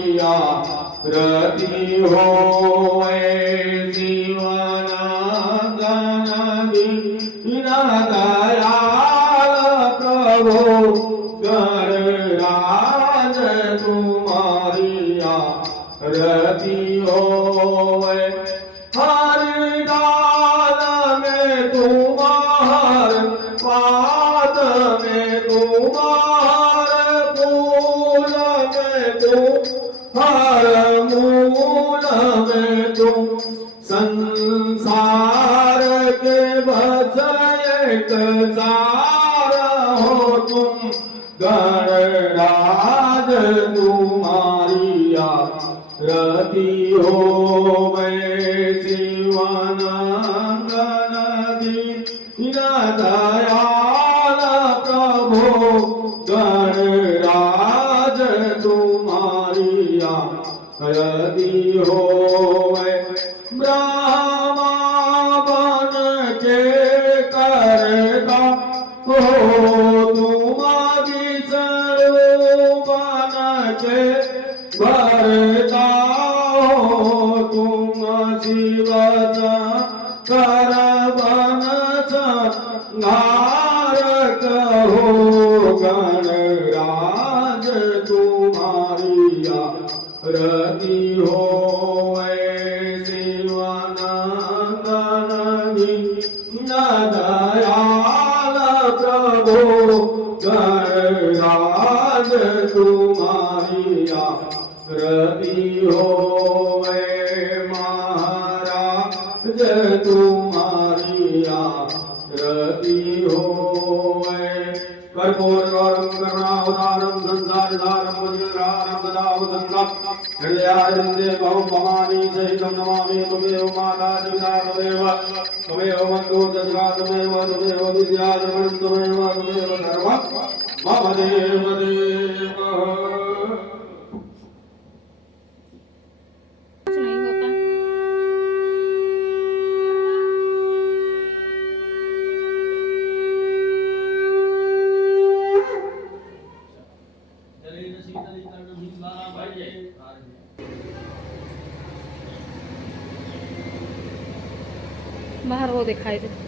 रति होए जीवना गण दीना दयाल प्रभु गणराज तुम्हारिया रति होए हर डाल में तुम्हार पाद में तुम्हार फूल में तुम्हार मूल में तुम संसार के भजयक सार हो तुम गणराज तुम्हारिया रति हो जीवन गण दीन दयाल प्रभु गणराज तुम्हारिया रति हो ब्रह्मा बन के करता हो तुम विष्णु बन के भरता हो तुम शिव कर बन संहारक हो गणराज तुम्हारिया रति हो शिवनंदन दीन दयाल प्रभु गणराज तुम्हारिया रति हो महाराज तुम्हारिया रति हो कर्पूर गौरम करुणावतारम संसारधारम वज्रधारम ददावदंडम हृदयारविंदे बहु भवानी सहितं नमामि त्वमेव माता पिता त्वमेव बन्धु सखा त्वमेव विद्या द्रविणं त्वमेव सर्वं मम देव देव। बाहर वो दिखाई दे।